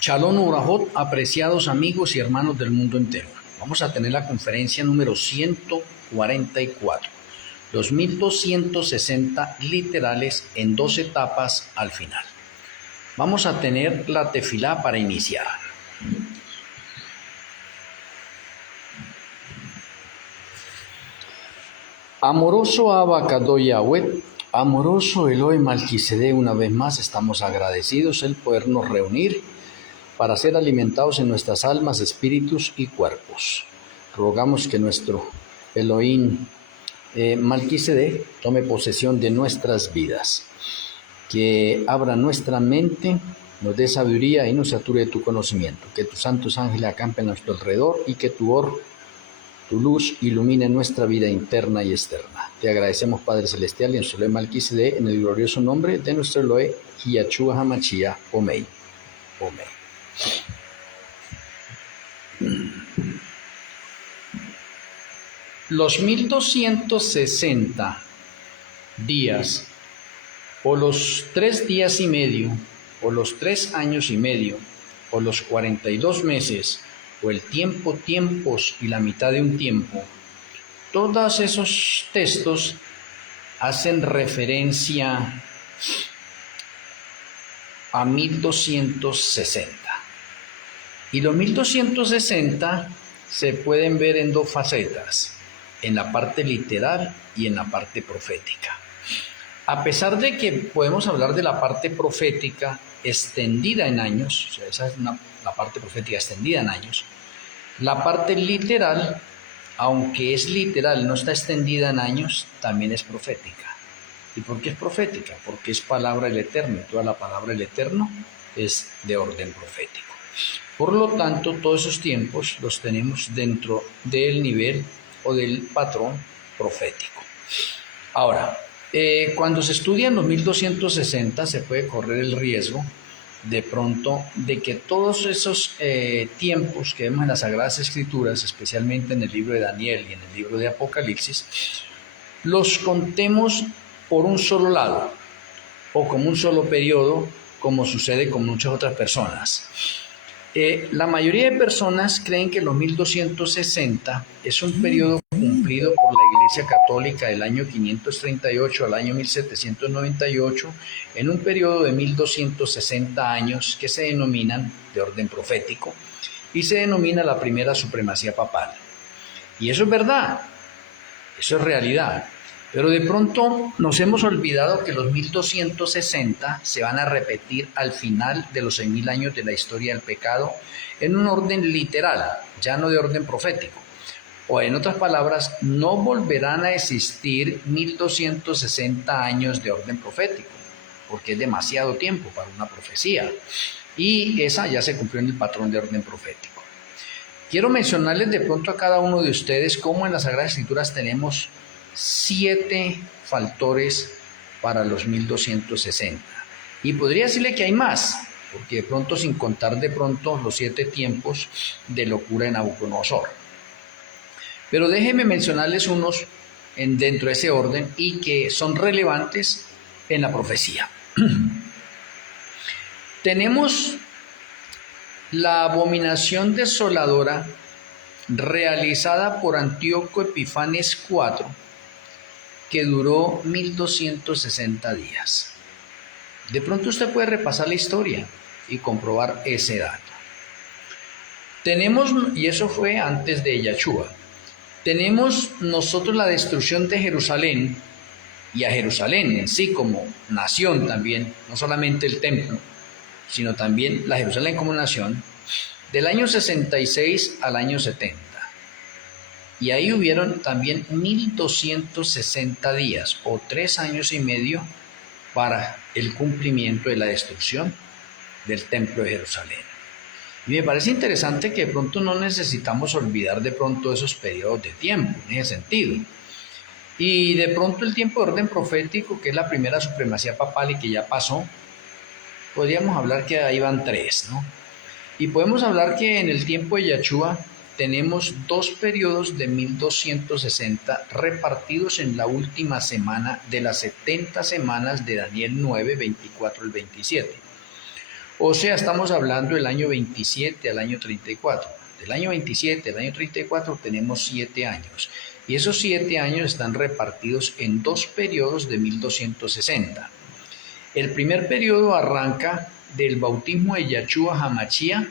Shalom Urahot, apreciados amigos y hermanos del mundo entero. Vamos a tener la conferencia número 144, los 1260 literales en 2 etapas al final. Vamos a tener la tefilá para iniciar. Amoroso Abba Kadosh Yahweh, amoroso Elohe Malquisedec, una vez más estamos agradecidos el podernos reunir para ser alimentados en nuestras almas, espíritus y cuerpos. Rogamos que nuestro Elohim Malquisedec tome posesión de nuestras vidas, que abra nuestra mente, nos dé sabiduría y nos sature de tu conocimiento, que tus santos ángeles acampen a nuestro alrededor y que tu luz ilumine nuestra vida interna y externa. Te agradecemos, Padre Celestial, y en su Elohim Malquisedec, en el glorioso nombre de nuestro Elohe, Yahshua HaMashiach, Omei. Omei. Los 1260 días, o los 3 días y medio, o los 3 años y medio, o los 42 meses, o el tiempos y la mitad de un tiempo, todos esos textos hacen referencia a 1260. Y los 1260 se pueden ver en 2 facetas, en la parte literal y en la parte profética. A pesar de que podemos hablar de la parte profética extendida en años, o sea, esa es la parte profética extendida en años, la parte literal, aunque es literal, no está extendida en años, también es profética. ¿Y por qué es profética? Porque es palabra del Eterno, y toda la palabra del Eterno es de orden profético. Por lo tanto, todos esos tiempos los tenemos dentro del nivel o del patrón profético. Ahora, cuando se estudian los 1260, se puede correr el riesgo de pronto de que todos esos tiempos que vemos en las Sagradas Escrituras, especialmente en el libro de Daniel y en el libro de Apocalipsis, los contemos por un solo lado o como un solo periodo, como sucede con muchas otras personas. La mayoría de personas creen que los 1260 es un periodo cumplido por la Iglesia Católica del año 538 al año 1798, en un periodo de 1260 años que se denominan de orden profético y se denomina la primera supremacía papal. Y eso es verdad, eso es realidad. Pero de pronto nos hemos olvidado que los 1260 se van a repetir al final de los 6000 años de la historia del pecado en un orden literal, ya no de orden profético. O en otras palabras, no volverán a existir 1260 años de orden profético, porque es demasiado tiempo para una profecía. Y esa ya se cumplió en el patrón de orden profético. Quiero mencionarles de pronto a cada uno de ustedes cómo en las Sagradas Escrituras tenemos 7 factores para los 1260. Y podría decirle que hay más, porque de pronto sin contar de pronto los 7 tiempos de locura de Nabucodonosor. Pero déjenme mencionarles unos dentro de ese orden y que son relevantes en la profecía. Tenemos la abominación desoladora realizada por Antíoco Epifanes IV, que duró 1260 días. De pronto usted puede repasar la historia y comprobar ese dato. Tenemos, y eso fue antes de Yahshua, tenemos nosotros la destrucción de Jerusalén, y a Jerusalén en sí como nación también, no solamente el templo, sino también la Jerusalén como nación, del año 66 al año 70. Y ahí hubieron también 1260 días o 3 años y medio para el cumplimiento de la destrucción del templo de Jerusalén. Y me parece interesante que de pronto no necesitamos olvidar de pronto esos periodos de tiempo, en ese sentido. Y de pronto el tiempo de orden profético, que es la primera supremacía papal y que ya pasó, podríamos hablar que ahí van 3, ¿no? Y podemos hablar que en el tiempo de Yahshua tenemos 2 periodos de 1260 repartidos en la última semana de las 70 semanas de Daniel 9, 24 al 27. O sea, estamos hablando del año 27 al año 34. Del año 27 al año 34 tenemos 7 años. Y esos 7 años están repartidos en 2 periodos de 1260. El primer periodo arranca del bautismo de Yahshua HaMashiach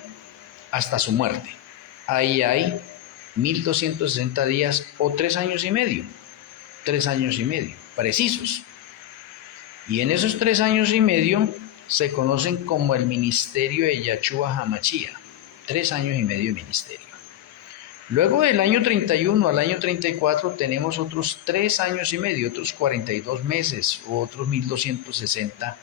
hasta su muerte. Ahí hay 1260 días o 3 años y medio. 3 años y medio, precisos. Y en esos 3 años y medio se conocen como el ministerio de Yahshua HaMashiach. 3 años y medio de ministerio. Luego del año 31 al año 34 tenemos otros 3 años y medio, otros 42 meses o otros 1260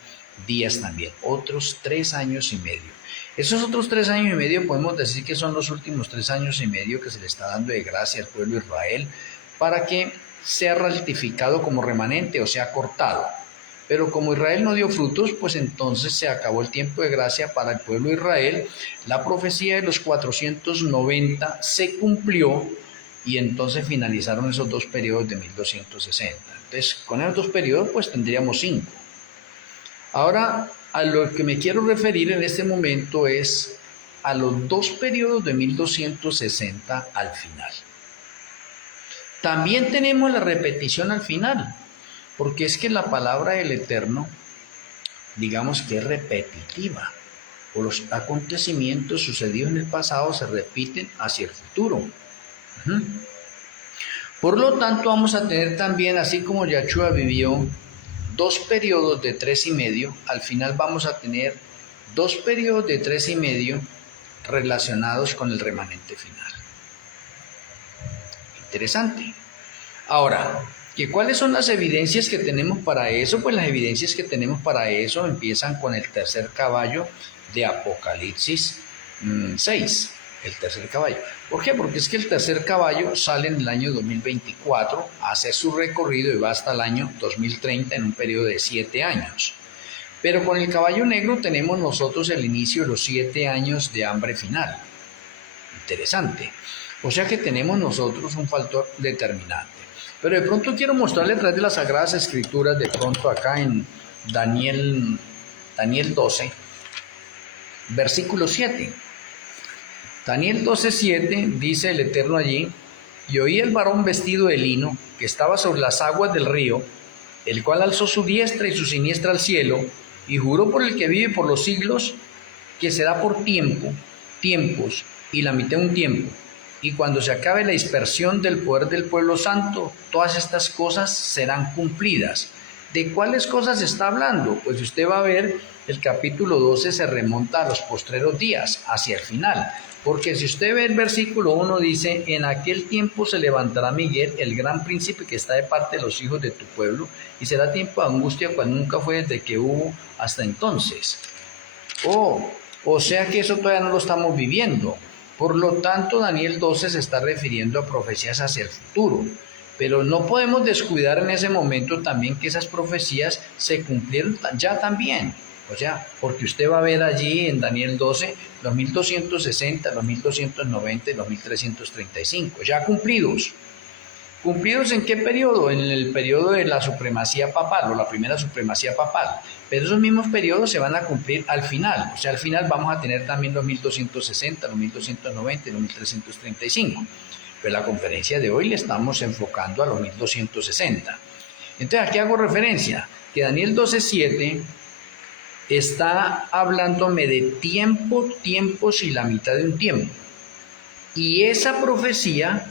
días también, otros 3 años y medio. Esos otros 3 años y medio podemos decir que son los últimos 3 años y medio que se le está dando de gracia al pueblo de Israel para que sea ratificado como remanente o sea cortado. Pero como Israel no dio frutos, pues entonces se acabó el tiempo de gracia para el pueblo de Israel. La profecía de los 490 se cumplió y entonces finalizaron esos 2 periodos de 1260. Entonces, con esos 2 periodos, pues tendríamos 5. Ahora, a lo que me quiero referir en este momento es a los 2 periodos de 1260 al final. También tenemos la repetición al final. Porque es que la palabra del Eterno, digamos que es repetitiva, o los acontecimientos sucedidos en el pasado se repiten hacia el futuro. Por lo tanto, vamos a tener también, así como Yahshua vivió 2 periodos de 3 y medio, al final vamos a tener 2 periodos de 3 y medio relacionados con el remanente final. Interesante. Ahora, ¿cuáles son las evidencias que tenemos para eso? Pues las evidencias que tenemos para eso empiezan con el tercer caballo de Apocalipsis 6, el tercer caballo. ¿Por qué? Porque es que el tercer caballo sale en el año 2024, hace su recorrido y va hasta el año 2030 en un periodo de 7 años. Pero con el caballo negro tenemos nosotros el inicio de los 7 años de hambre final. Interesante. O sea que tenemos nosotros un factor determinante. Pero de pronto quiero mostrarle a través de las Sagradas Escrituras, de pronto acá en Daniel 12, versículo 7. Daniel 12, 7, dice el Eterno allí: y oí el varón vestido de lino, que estaba sobre las aguas del río, el cual alzó su diestra y su siniestra al cielo, y juró por el que vive por los siglos, que será por tiempos, y la mitad de un tiempo. Y cuando se acabe la dispersión del poder del pueblo santo, todas estas cosas serán cumplidas. ¿De cuáles cosas está hablando? Pues usted va a ver, el capítulo 12 se remonta a los postreros días, hacia el final. Porque si usted ve el versículo 1, dice: en aquel tiempo se levantará Miguel, el gran príncipe que está de parte de los hijos de tu pueblo, y será tiempo de angustia cual nunca fue desde que hubo hasta entonces. O sea que eso todavía no lo estamos viviendo. Por lo tanto, Daniel 12 se está refiriendo a profecías hacia el futuro, pero no podemos descuidar en ese momento también que esas profecías se cumplieron ya también. O sea, porque usted va a ver allí en Daniel 12 los 1260, los 1290 y los 1335, ya cumplidos. ¿Cumplidos en qué periodo? En el periodo de la supremacía papal o la primera supremacía papal. Pero esos mismos periodos se van a cumplir al final. O sea, al final vamos a tener también los 1260, los 1290 y los 1335. Pero la conferencia de hoy le estamos enfocando a los 1260. Entonces, aquí hago referencia que Daniel 12:7 está hablándome de tiempos y la mitad de un tiempo. Y esa profecía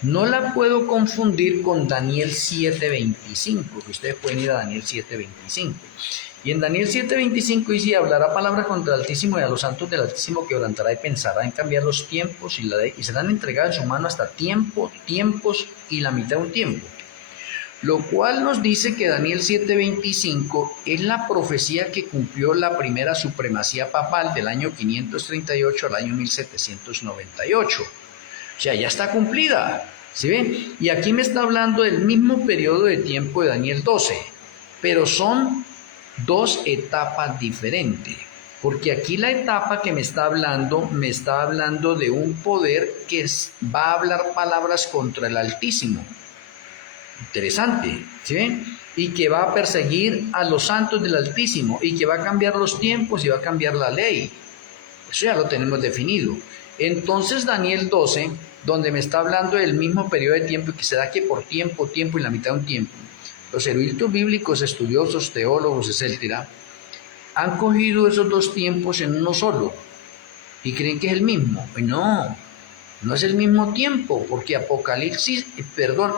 no la puedo confundir con Daniel 7:25, que ustedes pueden ir a Daniel 7:25. Y en Daniel 7:25 dice: hablará palabras contra el Altísimo, y a los santos del Altísimo quebrantará y pensará en cambiar los tiempos y la ley, y serán entregadas en su mano hasta tiempos y la mitad de un tiempo. Lo cual nos dice que Daniel 7:25 es la profecía que cumplió la primera supremacía papal del año 538 al año 1798. O sea, ya está cumplida, ¿sí ven? Y aquí me está hablando del mismo periodo de tiempo de Daniel 12, pero son 2 etapas diferentes, porque aquí la etapa que me está hablando de un poder que va a hablar palabras contra el Altísimo. Interesante, ¿sí ven? Y que va a perseguir a los santos del Altísimo, y que va a cambiar los tiempos y va a cambiar la ley. Eso ya lo tenemos definido. Entonces Daniel 12, donde me está hablando del mismo periodo de tiempo, que se da que por tiempo, tiempo y la mitad de un tiempo, los eruditos bíblicos, estudiosos, teólogos, etcétera, han cogido esos dos tiempos en uno solo y creen que es el mismo. No, no es el mismo tiempo, porque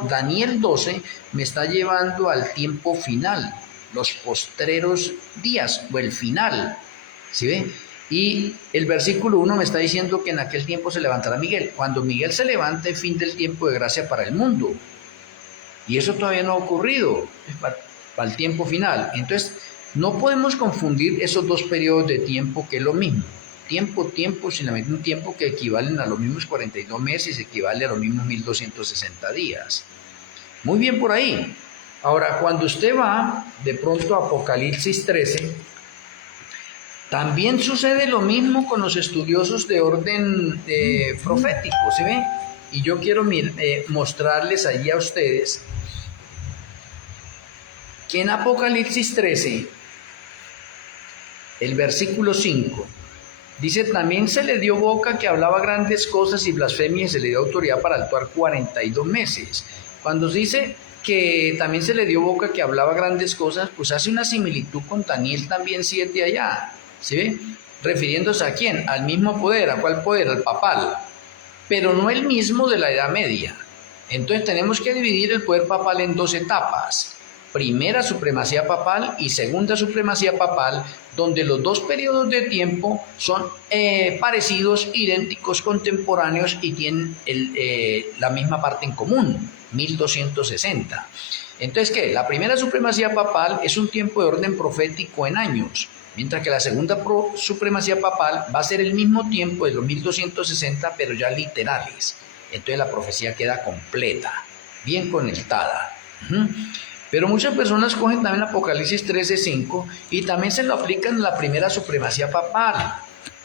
Daniel 12 me está llevando al tiempo final, los postreros días o el final, ¿sí ve? Y el versículo 1 me está diciendo que en aquel tiempo se levantará Miguel. Cuando Miguel se levante, fin del tiempo de gracia para el mundo. Y eso todavía no ha ocurrido, es para el tiempo final. Entonces, no podemos confundir esos dos periodos de tiempo, que es lo mismo. Tiempo, simplemente un tiempo que equivalen a los mismos 42 meses, equivale a los mismos 1260 días. Muy bien por ahí. Ahora, cuando usted va de pronto a Apocalipsis 13, también sucede lo mismo con los estudiosos de orden profético, ¿sí ven? Y yo quiero mostrarles allí a ustedes que en Apocalipsis 13, el versículo 5, dice: también se le dio boca que hablaba grandes cosas y blasfemias, y se le dio autoridad para actuar 42 meses. Cuando dice que también se le dio boca que hablaba grandes cosas, pues hace una similitud con Daniel también 7 allá, ¿sí ve? Refiriéndose a quién, al mismo poder. ¿A cuál poder? Al papal, pero no el mismo de la Edad Media. Entonces tenemos que dividir el poder papal en dos etapas: primera supremacía papal y segunda supremacía papal, donde los dos periodos de tiempo son parecidos, idénticos, contemporáneos y tienen la misma parte en común, 1260. Entonces, ¿qué? La primera supremacía papal es un tiempo de orden profético en años, mientras que la segunda supremacía papal va a ser el mismo tiempo de los 1260, pero ya literales. Entonces la profecía queda completa, bien conectada. Pero muchas personas cogen también Apocalipsis 13:5 y también se lo aplican a la primera supremacía papal.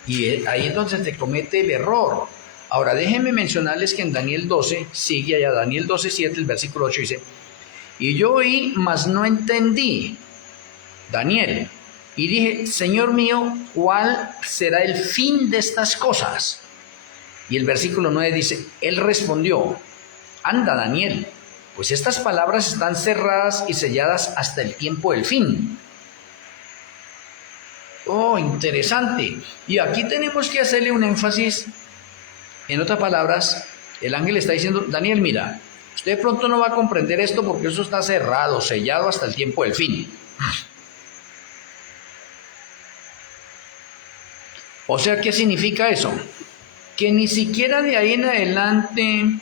Y ahí es donde se comete el error. Ahora déjenme mencionarles que en Daniel 12, sigue allá, Daniel 12:7, el versículo 8 dice: y yo oí, mas no entendí, Daniel, y dije: Señor mío, ¿cuál será el fin de estas cosas? Y el versículo 9 dice: él respondió: anda, Daniel, pues estas palabras están cerradas y selladas hasta el tiempo del fin. Oh, interesante. Y aquí tenemos que hacerle un énfasis. En otras palabras, el ángel está diciendo: Daniel, mira, usted de pronto no va a comprender esto porque eso está cerrado, sellado hasta el tiempo del fin. O sea, ¿qué significa eso? Que ni siquiera de ahí en adelante,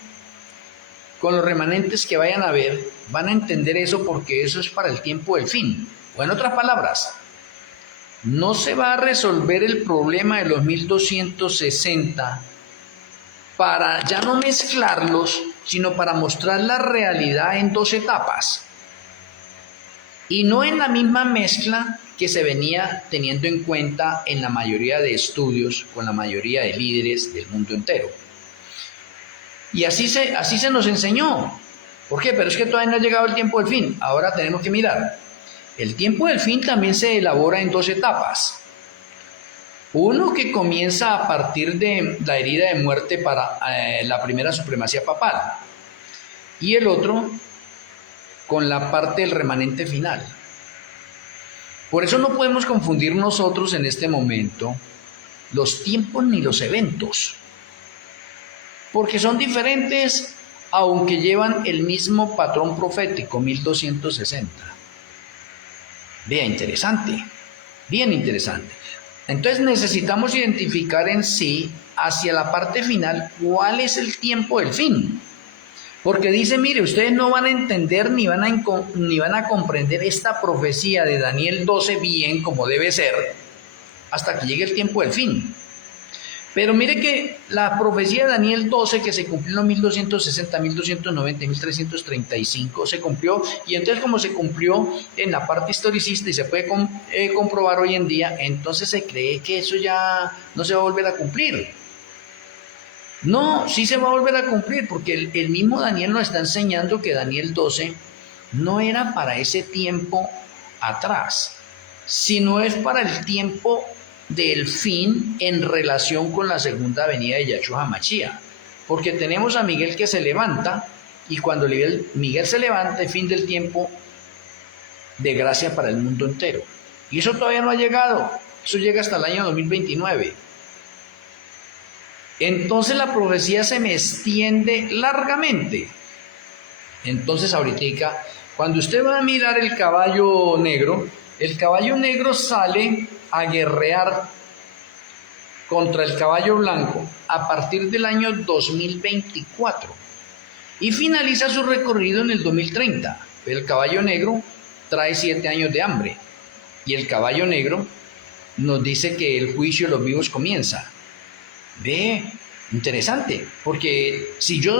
con los remanentes que vayan a ver, van a entender eso, porque eso es para el tiempo del fin. O en otras palabras, no se va a resolver el problema de los 1260 para ya no mezclarlos, sino para mostrar la realidad en dos etapas. Y no en la misma mezcla que se venía teniendo en cuenta en la mayoría de estudios con la mayoría de líderes del mundo entero. Y así se nos enseñó. ¿Por qué? Pero es que todavía no ha llegado el tiempo del fin. Ahora tenemos que mirar. El tiempo del fin también se elabora en dos etapas. Uno que comienza a partir de la herida de muerte para la primera supremacía papal. Y el otro con la parte del remanente final. Por eso no podemos confundir nosotros en este momento los tiempos ni los eventos, porque son diferentes, aunque llevan el mismo patrón profético, 1260. Vea, interesante, bien interesante. Entonces necesitamos identificar en sí, hacia la parte final, cuál es el tiempo del fin. Porque dice: mire, ustedes no van a entender ni van a comprender esta profecía de Daniel 12 bien como debe ser, hasta que llegue el tiempo del fin. Pero mire que la profecía de Daniel 12, que se cumplió en los 1260, 1290, 1335, se cumplió. Y entonces, como se cumplió en la parte historicista y se puede comprobar hoy en día, entonces se cree que eso ya no se va a volver a cumplir. No, sí se va a volver a cumplir, porque el mismo Daniel nos está enseñando que Daniel 12 no era para ese tiempo atrás, sino es para el tiempo del fin en relación con la segunda venida de Yahshua HaMashiach. Porque tenemos a Miguel que se levanta, y cuando Miguel se levanta, el fin del tiempo de gracia para el mundo entero. Y eso todavía no ha llegado, eso llega hasta el año 2029. Entonces la profecía se me extiende largamente. Entonces ahorita, cuando usted va a mirar el caballo negro sale a guerrear contra el caballo blanco a partir del año 2024 y finaliza su recorrido en el 2030. El caballo negro trae 7 años de hambre y el caballo negro nos dice que el juicio de los vivos comienza. Ve, interesante, porque si yo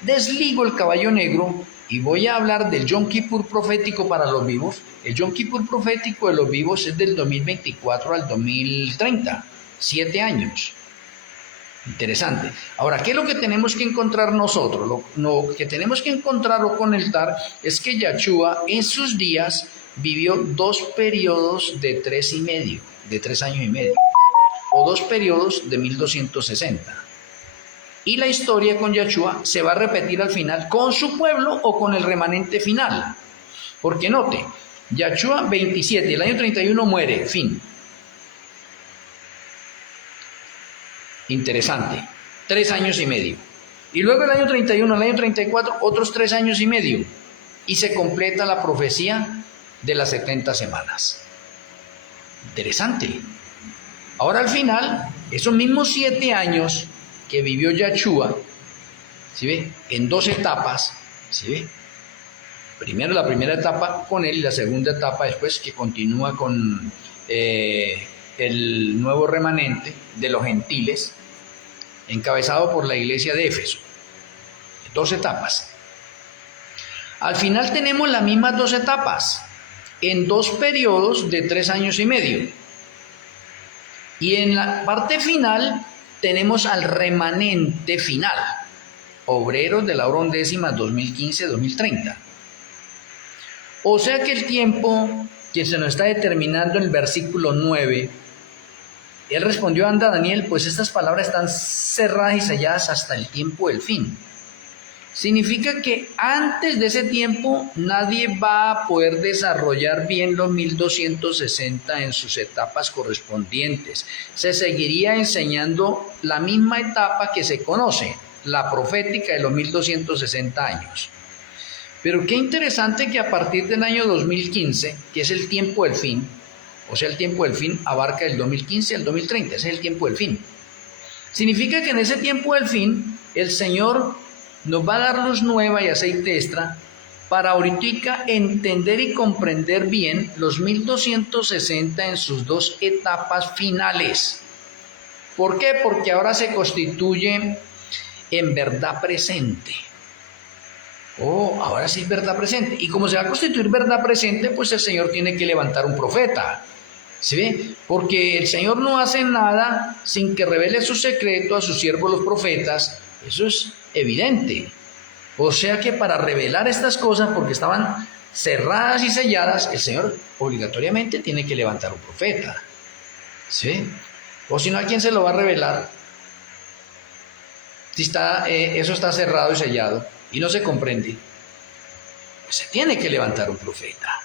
desligo el caballo negro y voy a hablar del Yom Kippur profético para los vivos, el Yom Kippur profético de los vivos es del 2024 al 2030, 7 años. Interesante. Ahora, ¿qué es lo que tenemos que encontrar nosotros? Lo que tenemos que encontrar o conectar es que Yahshua en sus días vivió 2 periodos de 3 años y medio, o 2 periodos de 1260. Y la historia con Yahshua se va a repetir al final con su pueblo o con el remanente final. Porque note, Yahshua 27, el año 31 muere, fin. Interesante, 3 años y medio. Y luego el año 31, el año 34, otros 3 años y medio. Y se completa la profecía de las 70 semanas. Interesante. Ahora al final, esos mismos 7 años que vivió Yahshua, ¿sí ve? En 2 etapas, ¿sí ve? Primero la primera etapa con él y la segunda etapa después que continúa con el nuevo remanente de los gentiles, encabezado por la iglesia de Éfeso. 2 etapas. Al final tenemos las mismas 2 etapas, en 2 periodos de 3 años y medio. Y en la parte final tenemos al remanente final, obreros de la hora undécima 2015-2030. O sea que el tiempo que se nos está determinando en el versículo 9, él respondió: anda Daniel, pues estas palabras están cerradas y selladas hasta el tiempo del fin. Significa que antes de ese tiempo nadie va a poder desarrollar bien los 1260 en sus etapas correspondientes. Se seguiría enseñando la misma etapa que se conoce, la profética de los 1260 años. Pero qué interesante que a partir del año 2015, que es el tiempo del fin, o sea, el tiempo del fin abarca del 2015 al 2030, ese es el tiempo del fin. Significa que en ese tiempo del fin, el Señor nos va a dar luz nueva y aceite extra para ahorita entender y comprender bien los 1260 en sus 2 etapas finales. ¿Por qué? Porque ahora se constituye en verdad presente. Oh, ahora sí es verdad presente. Y como se va a constituir verdad presente, pues el Señor tiene que levantar un profeta. ¿Sí ve? Porque el Señor no hace nada sin que revele su secreto a sus siervos los profetas. Eso es evidente. O sea que para revelar estas cosas, porque estaban cerradas y selladas, el Señor obligatoriamente tiene que levantar un profeta. ¿Sí? O si no, ¿a quién se lo va a revelar? Si eso está cerrado y sellado y no se comprende, pues se tiene que levantar un profeta.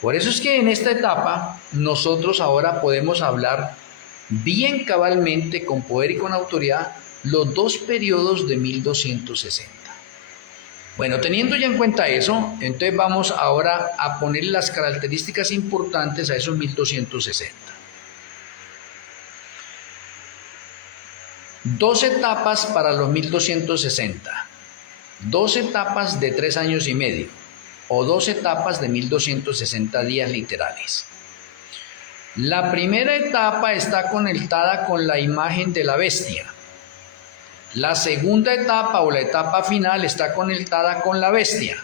Por eso es que en esta etapa nosotros ahora podemos hablar bien cabalmente, con poder y con autoridad, los 2 periodos de 1260. Bueno, teniendo ya en cuenta eso, entonces vamos ahora a poner las características importantes a esos 1260. 2 etapas para los 1260, 2 etapas de 3 años y medio, o 2 etapas de 1260 días literales. La primera etapa está conectada con la imagen de la bestia. La segunda etapa o la etapa final está conectada con la bestia.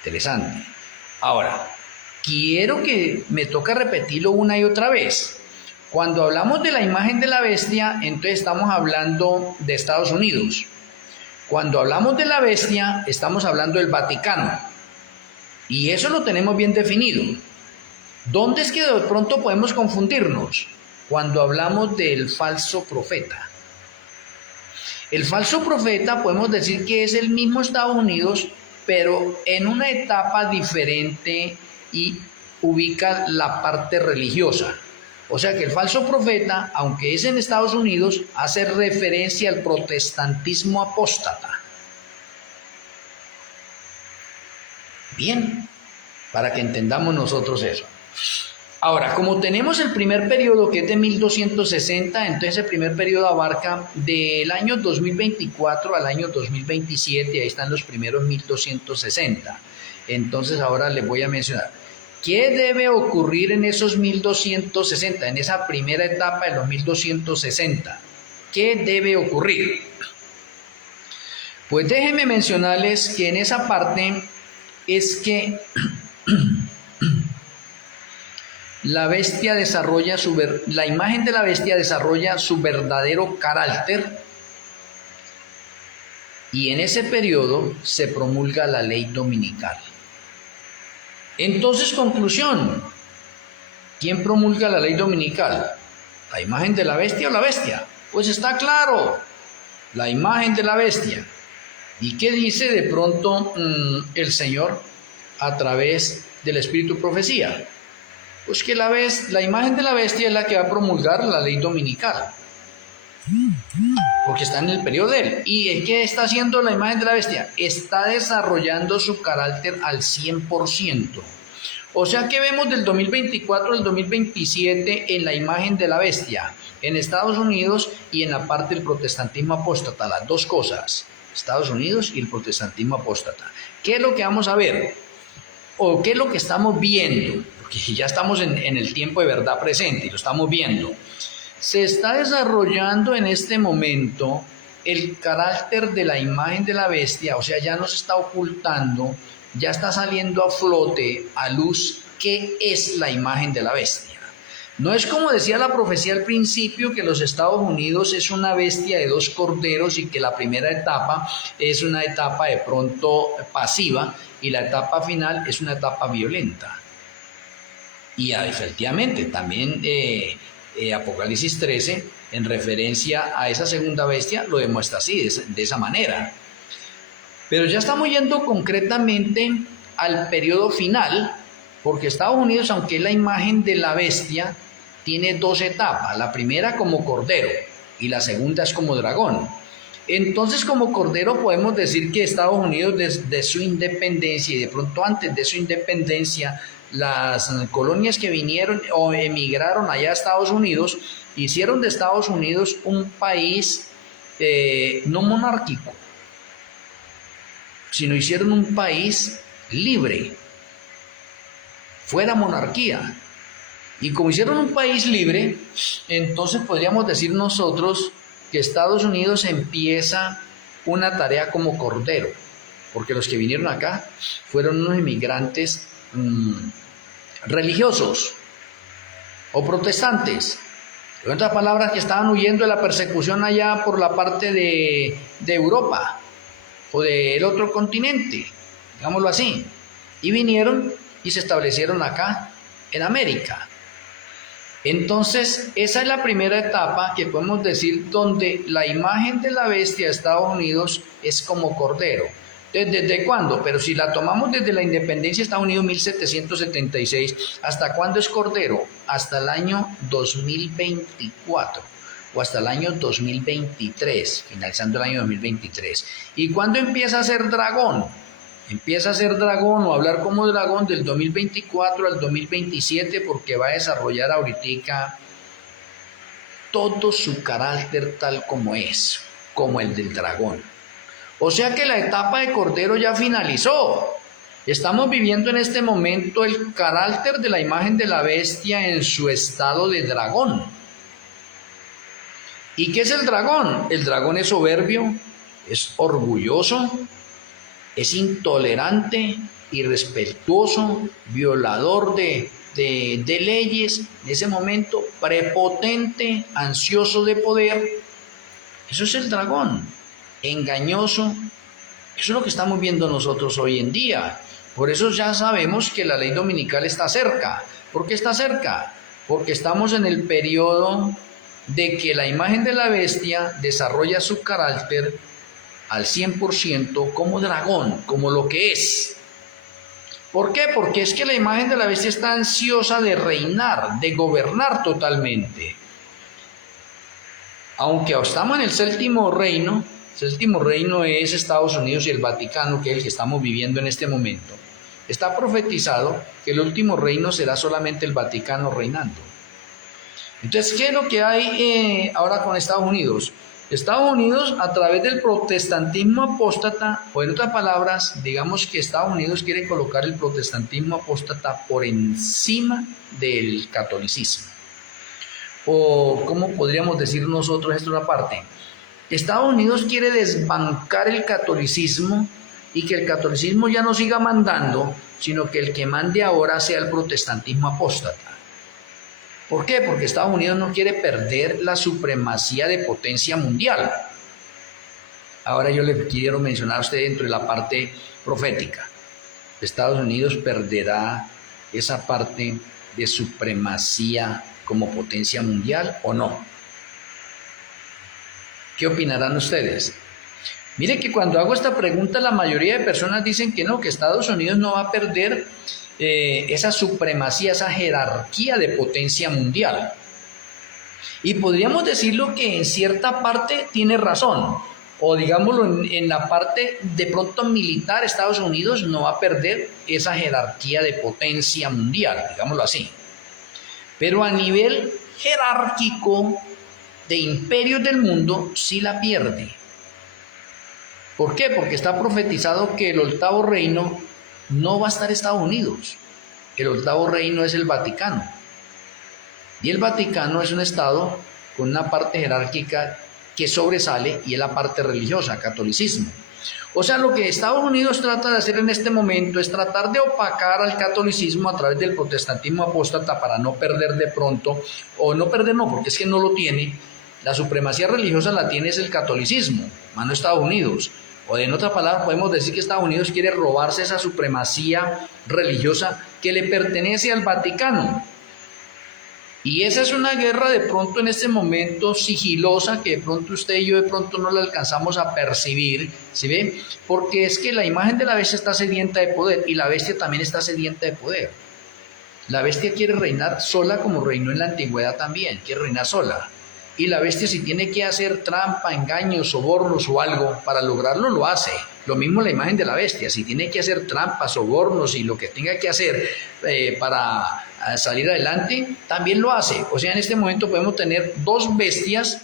Interesante. Ahora, quiero que me toque repetirlo una y otra vez. Cuando hablamos de la imagen de la bestia, entonces estamos hablando de Estados Unidos. Cuando hablamos de la bestia, estamos hablando del Vaticano. Y eso lo tenemos bien definido. ¿Dónde es que de pronto podemos confundirnos? Cuando hablamos del falso profeta. El falso profeta podemos decir que es el mismo Estados Unidos, pero en una etapa diferente y ubica la parte religiosa. O sea que el falso profeta, aunque es en Estados Unidos, hace referencia al protestantismo apóstata. Bien, para que entendamos nosotros eso. Ahora, como tenemos el primer periodo que es de 1260, entonces el primer periodo abarca del año 2024 al año 2027, ahí están los primeros 1260. Entonces ahora les voy a mencionar, ¿qué debe ocurrir en esos 1260, en esa primera etapa de los 1260? ¿Qué debe ocurrir? Pues déjenme mencionarles que en esa parte es que la imagen de la bestia desarrolla su verdadero carácter y en ese periodo se promulga la ley dominical. Entonces, conclusión, ¿quién promulga la ley dominical? ¿La imagen de la bestia o la bestia? Pues está claro, la imagen de la bestia. ¿Y qué dice de pronto el Señor a través del Espíritu Profecía? Pues que la imagen de la bestia es la que va a promulgar la ley dominical, porque está en el periodo de él. ¿Y qué está haciendo la imagen de la bestia? Está desarrollando su carácter al 100%. O sea que vemos del 2024 al 2027 en la imagen de la bestia, en Estados Unidos y en la parte del protestantismo apóstata, las dos cosas, Estados Unidos y el protestantismo apóstata. ¿Qué es lo que vamos a ver? ¿O qué es lo que estamos viendo? Porque ya estamos en el tiempo de verdad presente y lo estamos viendo. Se está desarrollando en este momento el carácter de la imagen de la bestia, o sea, ya no se está ocultando, ya está saliendo a flote, a luz, qué es la imagen de la bestia. No es como decía la profecía al principio, que los Estados Unidos es una bestia de dos corderos y que la primera etapa es una etapa de pronto pasiva y la etapa final es una etapa violenta. Y efectivamente, también Apocalipsis 13, en referencia a esa segunda bestia, lo demuestra así, de esa manera. Pero ya estamos yendo concretamente al periodo final, porque Estados Unidos, aunque es la imagen de la bestia, tiene dos etapas. La primera como cordero y la segunda es como dragón. Entonces, como cordero podemos decir que Estados Unidos, desde su independencia y de pronto antes de su independencia, las colonias que vinieron o emigraron allá a Estados Unidos, hicieron de Estados Unidos un país no monárquico, sino hicieron un país libre, fuera monarquía. Y como hicieron un país libre, entonces podríamos decir nosotros que Estados Unidos empieza una tarea como cordero, porque los que vinieron acá fueron unos inmigrantes religiosos o protestantes, en otras palabras, que estaban huyendo de la persecución allá por la parte de Europa o del otro continente, digámoslo así, y vinieron y se establecieron acá en América. Entonces, esa es la primera etapa que podemos decir donde la imagen de la bestia de Estados Unidos es como cordero. ¿Desde cuándo? Pero si la tomamos desde la independencia de Estados Unidos, 1776, ¿hasta cuándo es cordero? Hasta el año 2024 o hasta el año 2023, finalizando el año 2023. ¿Y cuándo empieza a ser dragón? Empieza a ser dragón o a hablar como dragón del 2024 al 2027, porque va a desarrollar ahorita todo su carácter tal como es, como el del dragón. O sea que la etapa de cordero ya finalizó. Estamos viviendo en este momento el carácter de la imagen de la bestia en su estado de dragón. ¿Y qué es el dragón? El dragón es soberbio, es orgulloso, es intolerante, irrespetuoso, violador de leyes, en ese momento prepotente, ansioso de poder. Eso es el dragón. engañoso. Eso es lo que estamos viendo nosotros hoy en día. Por eso ya sabemos que la ley dominical está cerca. ¿Por qué está cerca? Porque estamos en el periodo de que la imagen de la bestia desarrolla su carácter al 100% como dragón, como lo que es. ¿Por qué? Porque es que la imagen de la bestia está ansiosa de reinar, de gobernar totalmente. Aunque estamos en el séptimo reino es Estados Unidos y el Vaticano, que es el que estamos viviendo en este momento. Está profetizado que el último reino será solamente el Vaticano reinando. Entonces, ¿qué es lo que hay ahora con Estados Unidos? Estados Unidos, a través del protestantismo apóstata, o en otras palabras, digamos que Estados Unidos quiere colocar el protestantismo apóstata por encima del catolicismo. O, ¿cómo podríamos decir nosotros esto una parte? Estados Unidos quiere desbancar el catolicismo y que el catolicismo ya no siga mandando, sino que el que mande ahora sea el protestantismo apóstata. ¿Por qué? Porque Estados Unidos no quiere perder la supremacía de potencia mundial. Ahora yo le quiero mencionar a usted dentro de la parte profética. Estados Unidos perderá esa parte de supremacía como potencia mundial o no. ¿Qué opinarán ustedes? Mire que cuando hago esta pregunta la mayoría de personas dicen que no, que Estados Unidos no va a perder esa supremacía, esa jerarquía de potencia mundial. Y podríamos decirlo que en cierta parte tiene razón, o digámoslo en la parte de pronto militar, Estados Unidos no va a perder esa jerarquía de potencia mundial, digámoslo así. Pero a nivel jerárquico de imperios del mundo sí la pierde. ¿Por qué? Porque está profetizado que el octavo reino no va a estar Estados Unidos. El octavo reino es el Vaticano. Y el Vaticano es un estado con una parte jerárquica que sobresale y es la parte religiosa, catolicismo. O sea, lo que Estados Unidos trata de hacer en este momento es tratar de opacar al catolicismo a través del protestantismo apóstata para no perder de pronto, o no perder no, porque es que no lo tiene, la supremacía religiosa la tiene es el catolicismo, más no Estados Unidos. O en otras palabras podemos decir que Estados Unidos quiere robarse esa supremacía religiosa que le pertenece al Vaticano. Y esa es una guerra de pronto en este momento sigilosa que de pronto usted y yo de pronto no la alcanzamos a percibir, ¿sí ve? Porque es que la imagen de la bestia está sedienta de poder y la bestia también está sedienta de poder. La bestia quiere reinar sola como reinó en la antigüedad también, quiere reinar sola. Y la bestia si tiene que hacer trampa, engaños, sobornos o algo para lograrlo, lo hace. Lo mismo la imagen de la bestia, si tiene que hacer trampas, sobornos y lo que tenga que hacer para salir adelante, también lo hace. O sea, en este momento podemos tener dos bestias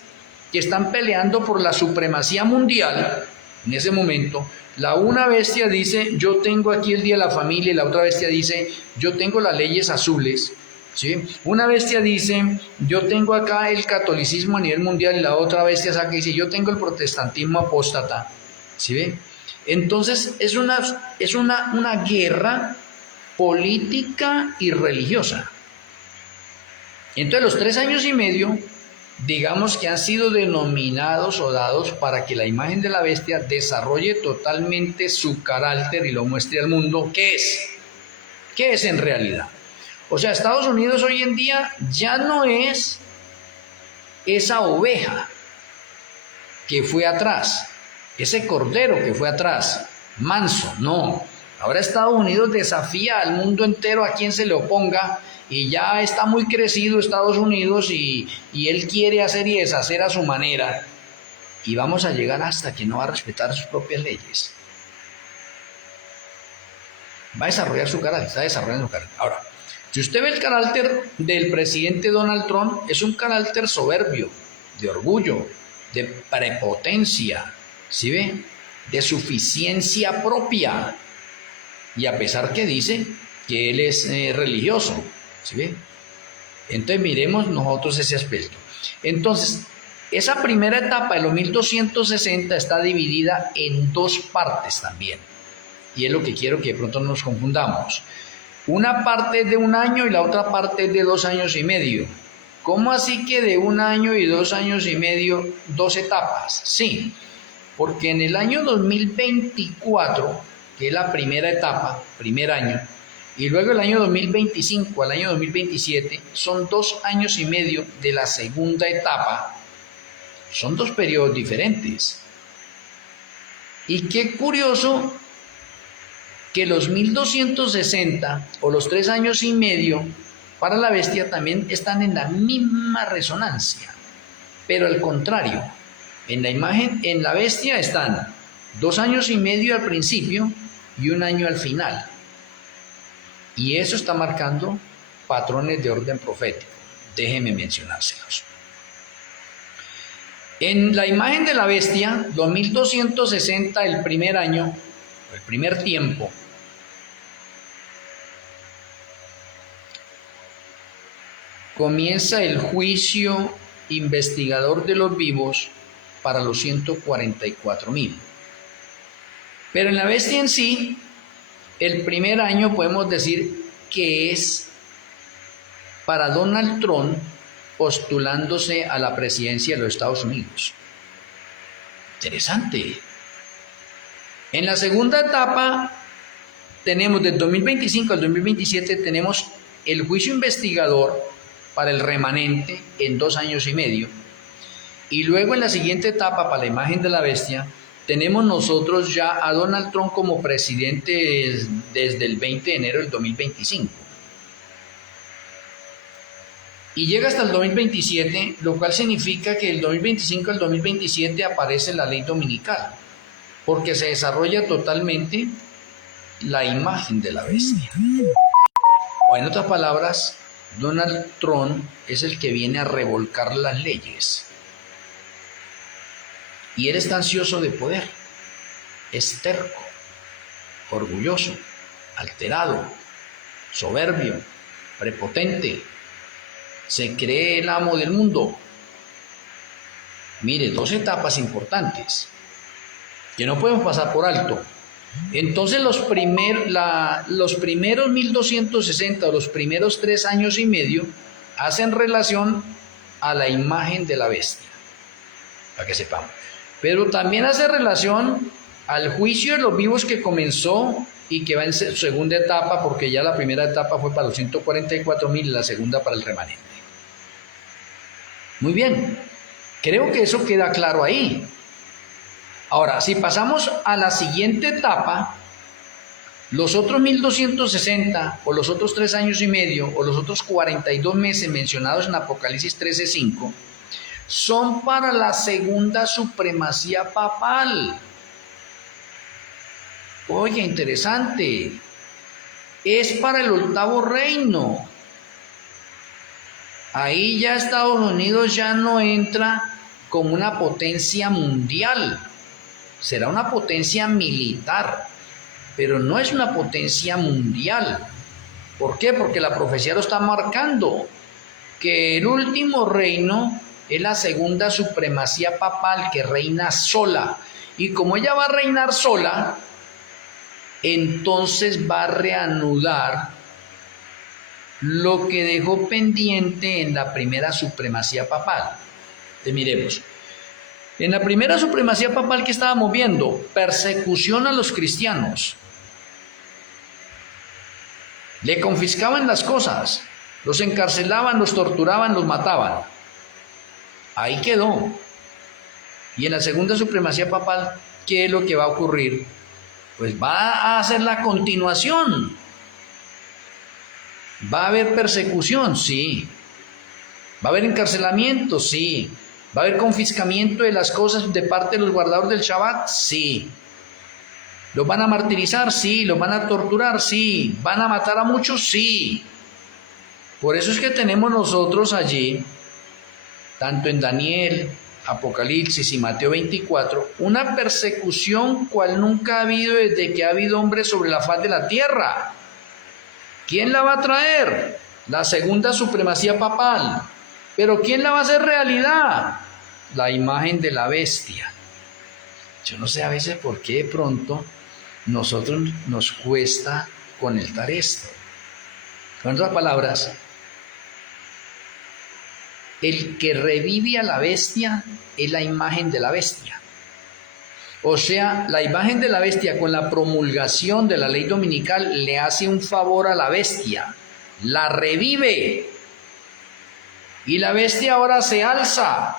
que están peleando por la supremacía mundial. En ese momento, la una bestia dice, yo tengo aquí el Día de la Familia, y la otra bestia dice, yo tengo las leyes azules. ¿Sí? Una bestia dice, yo tengo acá el catolicismo a nivel mundial, y la otra bestia saca y dice, yo tengo el protestantismo apóstata. ¿Sí ve? Entonces es una guerra política y religiosa. Entonces los 3 años y medio, digamos que han sido denominados o dados para que la imagen de la bestia desarrolle totalmente su carácter y lo muestre al mundo. ¿Qué es? ¿Qué es en realidad? O sea, Estados Unidos hoy en día ya no es esa oveja que fue atrás, ese cordero que fue atrás, manso, no. Ahora Estados Unidos desafía al mundo entero a quien se le oponga y ya está muy crecido Estados Unidos y él quiere hacer y deshacer a su manera. Y vamos a llegar hasta que no va a respetar sus propias leyes. Va a desarrollar su carácter, está desarrollando su carácter. Ahora, si usted ve el carácter del presidente Donald Trump, es un carácter soberbio, de orgullo, de prepotencia, ¿sí ve? De suficiencia propia. Y a pesar que dice que él es religioso, ¿sí ve? Entonces miremos nosotros ese aspecto. Entonces, esa primera etapa de los 1260 está dividida en 2 partes también. Y es lo que quiero que de pronto no nos confundamos. Una parte es de 1 año y la otra parte es de 2 años y medio. ¿Cómo así que de 1 año y 2 años y medio, 2 etapas? Sí, porque en el año 2024, que es la primera etapa, primer año, y luego el año 2025 al año 2027, son 2 años y medio de la segunda etapa. Son 2 periodos diferentes. Y qué curioso que los 1260 o los 3 años y medio para la bestia también están en la misma resonancia. Pero al contrario, en la imagen, en la bestia están 2 años y medio al principio y 1 año al final. Y eso está marcando patrones de orden profético. Déjenme mencionárselos. En la imagen de la bestia, 2260 el primer año, el primer tiempo, comienza el juicio investigador de los vivos para los 144,000. Pero en la bestia en sí, el primer año podemos decir que es para Donald Trump postulándose a la presidencia de los Estados Unidos. Interesante. En la segunda etapa tenemos del 2025 al 2027 tenemos el juicio investigador para el remanente en 2 años y medio. Y luego en la siguiente etapa, para la imagen de la bestia, tenemos nosotros ya a Donald Trump como presidente desde el 20 de enero del 2025. Y llega hasta el 2027, lo cual significa que del 2025 al 2027 aparece la ley dominical, porque se desarrolla totalmente la imagen de la bestia. O en otras palabras, Donald Trump es el que viene a revolcar las leyes. Y él está ansioso de poder, es terco, orgulloso, alterado, soberbio, prepotente, se cree el amo del mundo. Mire, 2 etapas importantes que no podemos pasar por alto. Entonces los primeros 1260 o los primeros 3 años y medio hacen relación a la imagen de la bestia, para que sepamos. Pero también hace relación al juicio de los vivos que comenzó y que va en su segunda etapa, porque ya la primera etapa fue para los 144,000 y la segunda para el remanente. Muy bien, creo que eso queda claro ahí. Ahora, si pasamos a la siguiente etapa, los otros 1260 o los otros 3 años y medio o los otros 42 meses mencionados en Apocalipsis 13:5 son para la segunda supremacía papal. Oye, interesante. Es para el 8º reino. Ahí ya Estados Unidos ya no entra como una potencia mundial. Será una potencia militar, pero no es una potencia mundial. ¿Por qué? Porque la profecía lo está marcando, que el último reino es la segunda supremacía papal que reina sola. Y como ella va a reinar sola, entonces va a reanudar lo que dejó pendiente en la primera supremacía papal. Entonces miremos. En la primera supremacía papal que estábamos viendo, persecución a los cristianos. Le confiscaban las cosas, los encarcelaban, los torturaban, los mataban. Ahí quedó. Y en la segunda supremacía papal, ¿qué es lo que va a ocurrir? Pues va a ser la continuación. ¿Va a haber persecución? Sí. ¿Va a haber encarcelamiento? Sí. ¿Va a haber confiscamiento de las cosas de parte de los guardadores del Shabbat? Sí. ¿Los van a martirizar? Sí. ¿Los van a torturar? Sí. ¿Van a matar a muchos? Sí. Por eso es que tenemos nosotros allí, tanto en Daniel, Apocalipsis y Mateo 24, una persecución cual nunca ha habido desde que ha habido hombres sobre la faz de la tierra. ¿Quién la va a traer? La segunda supremacía papal. ¿Pero quién la va a hacer realidad? La imagen de la bestia. Yo no sé a veces por qué de pronto nosotros nos cuesta conectar esto. Con otras palabras, el que revive a la bestia es la imagen de la bestia. O sea, la imagen de la bestia con la promulgación de la ley dominical le hace un favor a la bestia, la revive. Y la bestia ahora se alza,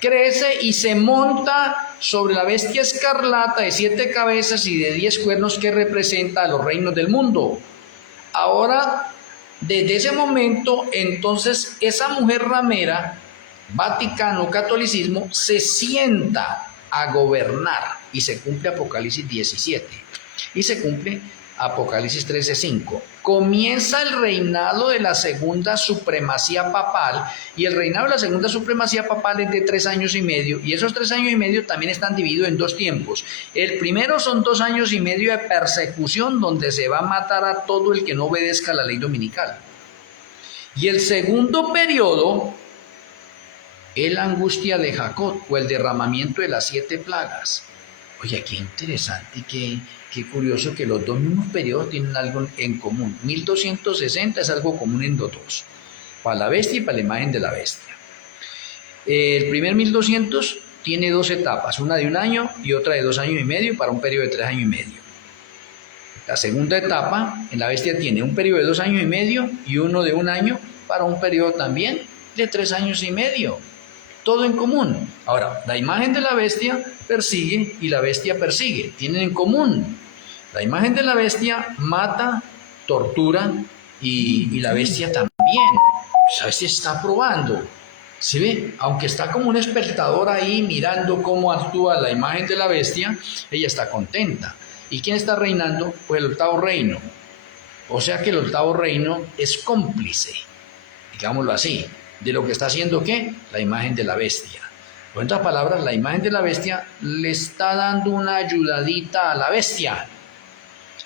crece y se monta sobre la bestia escarlata de 7 cabezas y de 10 cuernos que representa a los reinos del mundo. Ahora, desde ese momento, entonces, esa mujer ramera, Vaticano, catolicismo, se sienta a gobernar y se cumple Apocalipsis 17 y se cumple Apocalipsis 13:5. Comienza el reinado de la segunda supremacía papal, y el reinado de la segunda supremacía papal es de 3 años y medio, y esos 3 años y medio también están divididos en 2 tiempos. El primero son 2 años y medio de persecución, donde se va a matar a todo el que no obedezca la ley dominical. Y el segundo periodo es la angustia de Jacob, o el derramamiento de las 7 plagas. Oye, qué interesante y qué curioso que los dos mismos periodos tienen algo en común. 1260 es algo común en los dos, para la bestia y para la imagen de la bestia. El primer 1200 tiene 2 etapas, una de 1 año y otra de 2 años y medio, para un periodo de 3 años y medio. La segunda etapa en la bestia tiene un periodo de 2 años y medio y uno de 1 año, para un periodo también de 3 años y medio. Todo en común. Ahora, la imagen de la bestia persigue y la bestia persigue. Tienen en común. La imagen de la bestia mata, tortura y la bestia también. La bestia está probando. ¿Sí ve? Aunque está como un espectador ahí mirando cómo actúa la imagen de la bestia, ella está contenta. ¿Y quién está reinando? Pues el 8º reino. O sea que el 8º reino es cómplice, digámoslo así, de lo que está haciendo ¿qué? La imagen de la bestia. En otras palabras, la imagen de la bestia le está dando una ayudadita a la bestia.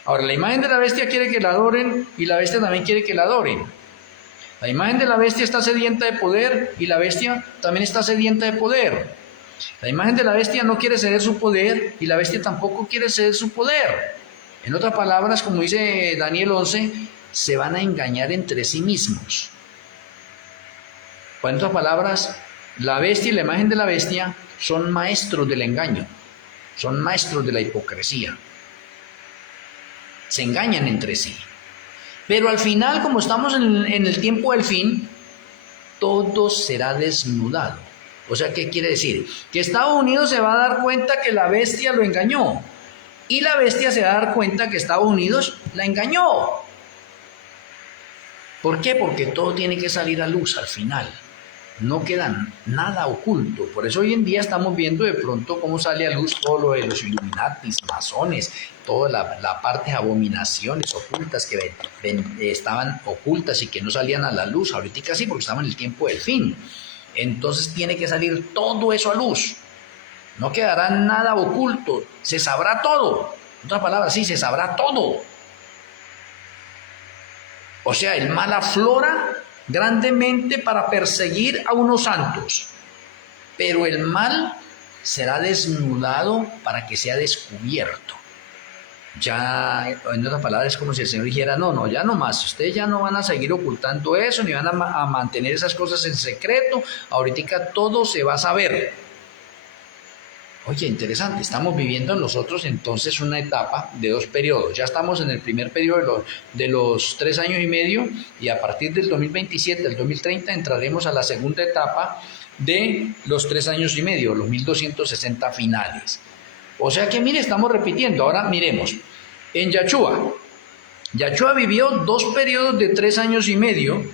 Ahora, la imagen de la bestia quiere que la adoren y la bestia también quiere que la adoren. La imagen de la bestia está sedienta de poder y la bestia también está sedienta de poder. La imagen de la bestia no quiere ceder su poder y la bestia tampoco quiere ceder su poder. En otras palabras, como dice Daniel 11, se van a engañar entre sí mismos. En otras palabras, la bestia y la imagen de la bestia son maestros del engaño, son maestros de la hipocresía. Se engañan entre sí. Pero al final, como estamos en el tiempo del fin, todo será desnudado. O sea, ¿qué quiere decir? Que Estados Unidos se va a dar cuenta que la bestia lo engañó. Y la bestia se va a dar cuenta que Estados Unidos la engañó. ¿Por qué? Porque todo tiene que salir a luz al final. No queda nada oculto. Por eso hoy en día estamos viendo de pronto cómo sale a luz todo lo de los Illuminatis, masones, toda la parte de abominaciones ocultas que estaban ocultas y que no salían a la luz. Ahorita sí, porque estamos en el tiempo del fin. Entonces tiene que salir todo eso a luz. No quedará nada oculto. Se sabrá todo. En otras palabras, sí, se sabrá todo. O sea, el mal aflora grandemente para perseguir a unos santos, pero el mal será desnudado para que sea descubierto. Ya, en otras palabras, es como si el Señor dijera, no, ya no más, ustedes ya no van a seguir ocultando eso, ni van a mantener esas cosas en secreto, ahorita todo se va a saber. Oye, interesante, estamos viviendo nosotros entonces una etapa de 2 periodos. Ya estamos en el primer periodo de los 3 años y medio, y a partir del 2027, del 2030, entraremos a la segunda etapa de los 3 años y medio, los 1260 finales. O sea que, mire, estamos repitiendo. Ahora miremos. En Yahshua vivió 2 periodos de 3 años y medio,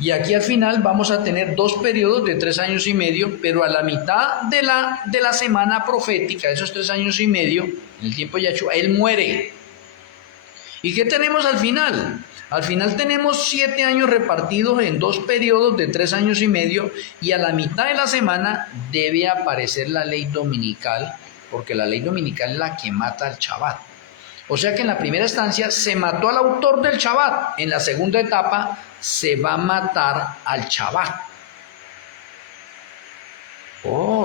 y aquí al final vamos a tener 2 periodos de 3 años y medio, pero a la mitad de la semana profética, esos 3 años y medio, en el tiempo de Yahshua, él muere. ¿Y qué tenemos al final? Al final tenemos 7 años repartidos en 2 periodos de 3 años y medio, y a la mitad de la semana debe aparecer la ley dominical, porque la ley dominical es la que mata al Shabbat. O sea que en la primera instancia se mató al autor del Shabbat, en la segunda etapa se va a matar al Shabbat.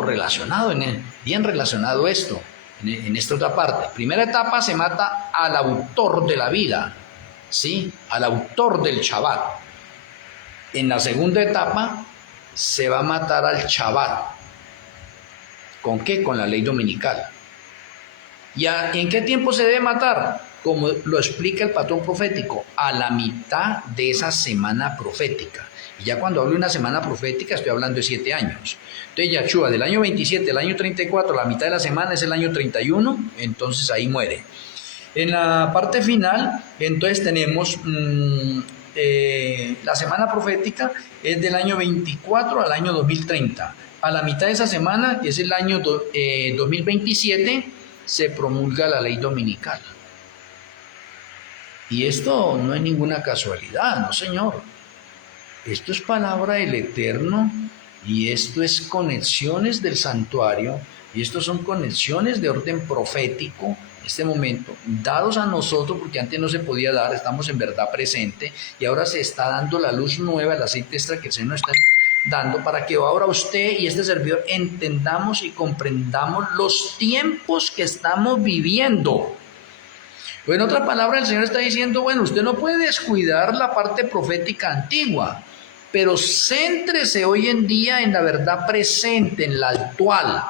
Relacionado, bien relacionado esto, en esta otra parte. Primera etapa se mata al autor de la vida, ¿sí? Al autor del Shabbat. En la segunda etapa se va a matar al Shabbat. ¿Con qué? Con la ley dominical. ¿En qué tiempo se debe matar? Como lo explica el patrón profético, a la mitad de esa semana profética. Y ya cuando hablo de una semana profética estoy hablando de 7 años. Entonces Yahshua del año 27 al año 34, la mitad de la semana es el año 31, entonces ahí muere. En la parte final, entonces tenemos la semana profética es del año 24 al año 2030. A la mitad de esa semana, que es el año 2027, se promulga la ley dominical. Y esto no es ninguna casualidad, no señor. Esto es palabra del Eterno y esto es conexiones del santuario y esto son conexiones de orden profético en este momento, dados a nosotros porque antes no se podía dar, estamos en verdad presente y ahora se está dando la luz nueva, el aceite extra que el Señor nos está dando para que ahora usted y este servidor entendamos y comprendamos los tiempos que estamos viviendo. Pues en otra palabra el Señor está diciendo, bueno, usted no puede descuidar la parte profética antigua, pero céntrese hoy en día en la verdad presente, en la actual.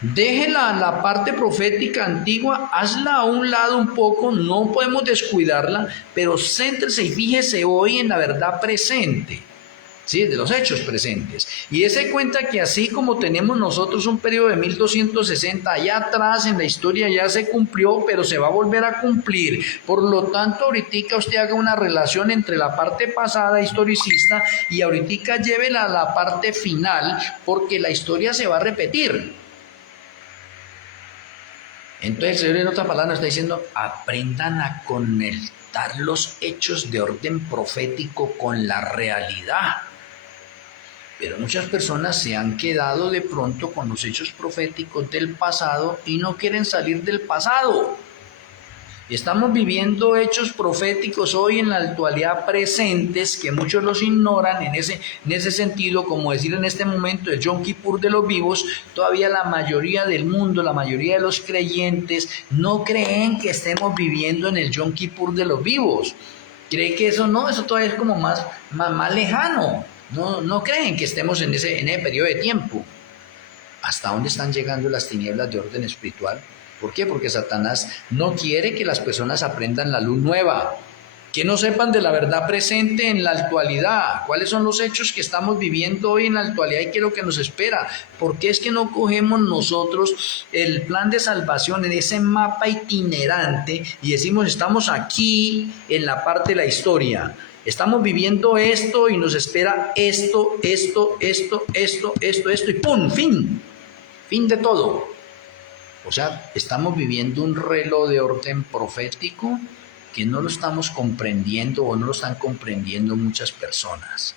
Déjela la parte profética antigua, hazla a un lado un poco, no podemos descuidarla, pero céntrese y fíjese hoy en la verdad presente. ¿Sí? De los hechos presentes. Y dése cuenta que así como tenemos nosotros un periodo de 1260, allá atrás en la historia ya se cumplió, pero se va a volver a cumplir. Por lo tanto, ahorita usted haga una relación entre la parte pasada historicista y ahorita llévela a la parte final, porque la historia se va a repetir. Entonces el Señor en otras palabras está diciendo, aprendan a conectar los hechos de orden profético con la realidad. Pero muchas personas se han quedado de pronto con los hechos proféticos del pasado y no quieren salir del pasado. Estamos viviendo hechos proféticos hoy en la actualidad presentes que muchos los ignoran en ese sentido, como decir en este momento el Yom Kippur de los vivos. Todavía la mayoría del mundo, la mayoría de los creyentes no creen que estemos viviendo en el Yom Kippur de los vivos. Cree que eso todavía es como más lejano. No creen que estemos en ese periodo de tiempo. ¿Hasta dónde están llegando las tinieblas de orden espiritual? ¿Por qué? Porque Satanás no quiere que las personas aprendan la luz nueva, que no sepan de la verdad presente en la actualidad, cuáles son los hechos que estamos viviendo hoy en la actualidad y qué es lo que nos espera. ¿Por qué es que no cogemos nosotros el plan de salvación en ese mapa itinerante y decimos estamos aquí en la parte de la historia? Estamos viviendo esto y nos espera esto y ¡pum! Fin de todo. O sea, estamos viviendo un reloj de orden profético que no lo estamos comprendiendo o no lo están comprendiendo muchas personas.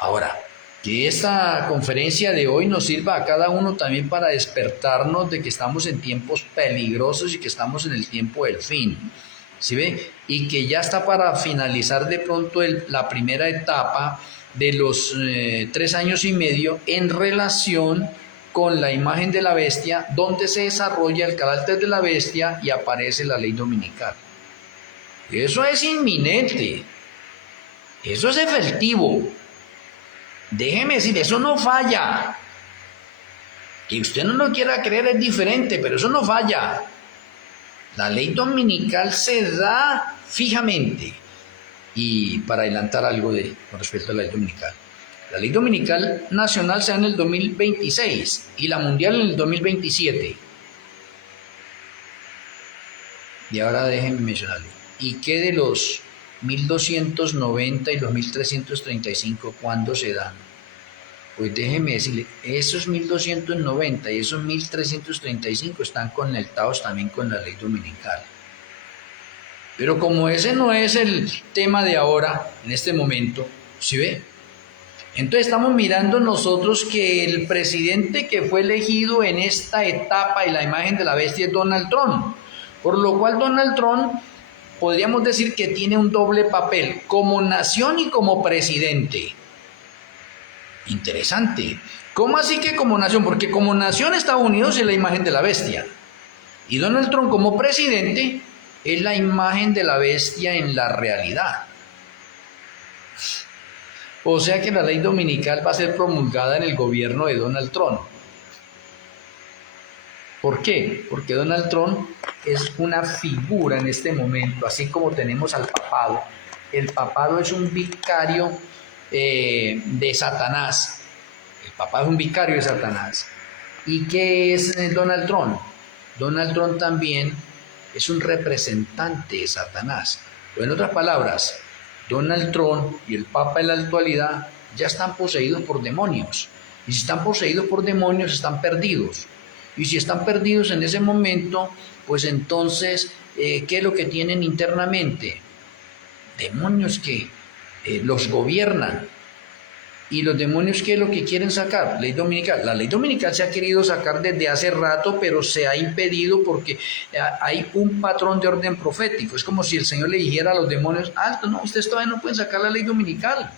Ahora, que esta conferencia de hoy nos sirva a cada uno también para despertarnos de que estamos en tiempos peligrosos y que estamos en el tiempo del fin. ¿Sí ve? Y que ya está para finalizar de pronto la primera etapa de los 3 años y medio en relación con la imagen de la bestia, donde se desarrolla el carácter de la bestia y aparece la ley dominical. Eso es inminente, eso es efectivo. Déjeme decir, eso no falla. Que usted no lo quiera creer es diferente, pero eso no falla. La ley dominical se da fijamente. Y para adelantar algo con respecto a la ley dominical. La ley dominical nacional se da en el 2026 y la mundial en el 2027. Y ahora déjenme mencionarle. ¿Y qué de los 1290 y los 1335 cuándo se dan? Pues déjenme decirle, esos 1290 y esos 1335 están conectados también con la ley dominical. Pero como ese no es el tema de ahora, en este momento, ¿sí ve? Entonces estamos mirando nosotros que el presidente que fue elegido en esta etapa y la imagen de la bestia es Donald Trump, por lo cual Donald Trump podríamos decir que tiene un doble papel, como nación y como presidente. Interesante. ¿Cómo así que como nación? Porque como nación Estados Unidos es la imagen de la bestia y Donald Trump como presidente es la imagen de la bestia en la realidad. O sea que la ley dominical va a ser promulgada en el gobierno de Donald Trump. ¿Por qué? Porque Donald Trump es una figura en este momento, así como tenemos al papado. El papado es un vicario de Satanás. El papado es un vicario de Satanás. ¿Y qué es Donald Trump? Donald Trump también es un representante de Satanás. O en otras palabras, Donald Trump y el Papa en la actualidad ya están poseídos por demonios. Y si están poseídos por demonios, están perdidos. Y si están perdidos en ese momento, pues entonces, ¿qué es lo que tienen internamente? Demonios que los gobiernan. ¿Y los demonios qué es lo que quieren sacar? Ley dominical. La ley dominical se ha querido sacar desde hace rato, pero se ha impedido porque hay un patrón de orden profético. Es como si el Señor le dijera a los demonios, alto, no, ustedes todavía no pueden sacar la ley dominical.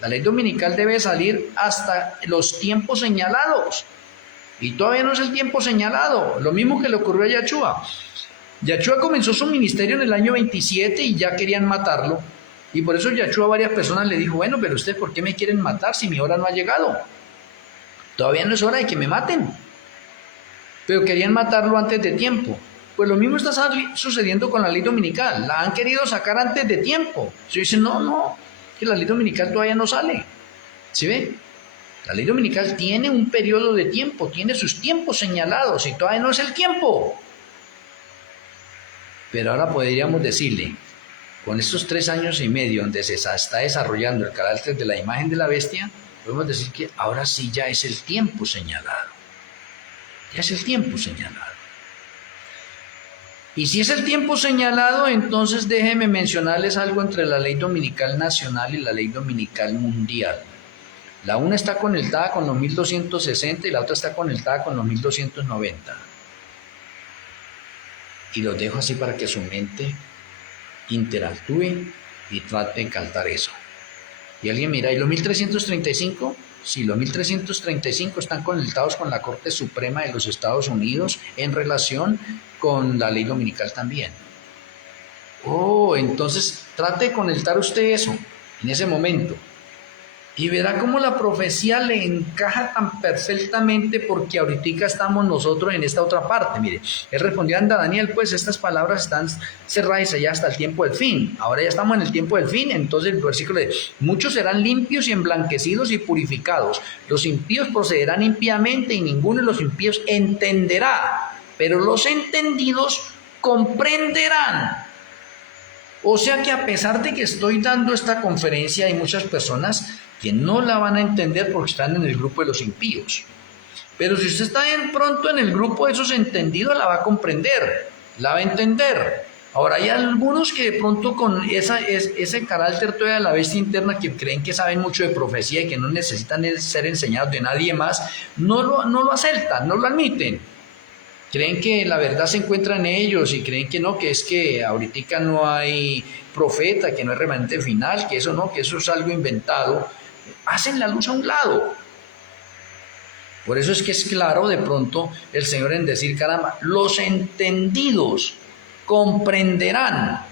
La ley dominical debe salir hasta los tiempos señalados. Y todavía no es el tiempo señalado. Lo mismo que le ocurrió a Yahshua. Yahshua comenzó su ministerio en el año 27 y ya querían matarlo. Y por eso Yahshua a varias personas le dijo, bueno, pero ustedes, ¿por qué me quieren matar si mi hora no ha llegado? Todavía no es hora de que me maten. Pero querían matarlo antes de tiempo. Pues lo mismo está sucediendo con la ley dominical. La han querido sacar antes de tiempo. Se dice, no, que la ley dominical todavía no sale. ¿Sí ve? La ley dominical tiene un periodo de tiempo, tiene sus tiempos señalados y todavía no es el tiempo. Pero ahora podríamos decirle, con estos 3 años y medio donde se está desarrollando el carácter de la imagen de la bestia, podemos decir que ahora sí ya es el tiempo señalado. Ya es el tiempo señalado. Y si es el tiempo señalado, entonces déjenme mencionarles algo entre la ley dominical nacional y la ley dominical mundial. La una está conectada con los 1260 y la otra está conectada con los 1290. Y los dejo así para que su mente interactúe y trate de captar eso. Y alguien mira, ¿y los 1335? Sí, los 1335 están conectados con la Corte Suprema de los Estados Unidos en relación con la ley dominical también. Oh, entonces trate de conectar usted eso en ese momento. Y verá cómo la profecía le encaja tan perfectamente porque ahorita estamos nosotros en esta otra parte. Mire, él respondió a Daniel, pues estas palabras están cerradas allá hasta el tiempo del fin. Ahora ya estamos en el tiempo del fin, entonces el versículo de muchos serán limpios y emblanquecidos y purificados. Los impíos procederán impíamente y ninguno de los impíos entenderá, pero los entendidos comprenderán. O sea que a pesar de que estoy dando esta conferencia, hay muchas personas que no la van a entender porque están en el grupo de los impíos. Pero si usted está bien pronto en el grupo de esos entendidos, la va a comprender, la va a entender. Ahora hay algunos que de pronto con ese carácter todavía de la bestia interna, que creen que saben mucho de profecía y que no necesitan ser enseñados de nadie más, no lo aceptan, no lo admiten. Creen que la verdad se encuentra en ellos y creen que no, que es que ahorita no hay profeta, que no hay remanente final, que eso es algo inventado. Hacen la luz a un lado. Por eso es que es claro de pronto el Señor en decir, caramba, los entendidos comprenderán.